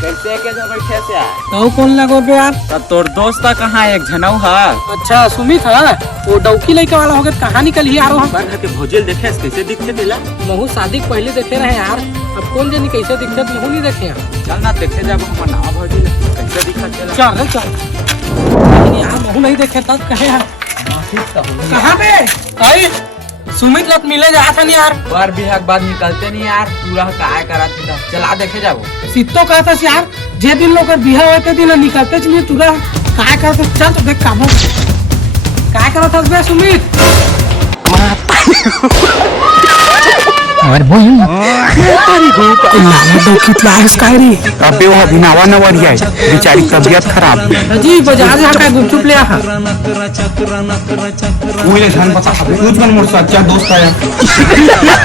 कैसे के जब बैठे से तो कौन लगो बे यार? तब तोर दोस्त कहाँ एक झनऊ है अच्छा सुमित है वो डौकी लड़का वाला होगा कहाँ निकली यार वहाँ बार के भोजल देखे कैसे दिखते दिला महू शादी के पहले देखे रहे यार अब कौन जानी कैसे दिखते महू नहीं देखे हैं। चल ना देखे जब हम ना भोजल कैसे दिखा चला चल रे चल यार महू नहीं देखे तब कहे यार कहाँ पे आई सुमित लत मिले जा था नहीं यार बार बिहार बाद निकलते नहीं यार पूरा काय करा था चला देखे जाओ सित्तो कहता था यार जे दिन लोग बिहा होते दिन निकलते चलिए तुरा काय करते चल तो देख कामो काय करत था बे सुमित और बोल तारी को लाला डोकित लास काय रे अबे वो अभिनवा नवरिया है बेचारी तबीयत खराब जी बाजार जा का गुपचुप ले आ मुझे जान बता अबे कुछ मन मोर सच्चा दोस्त है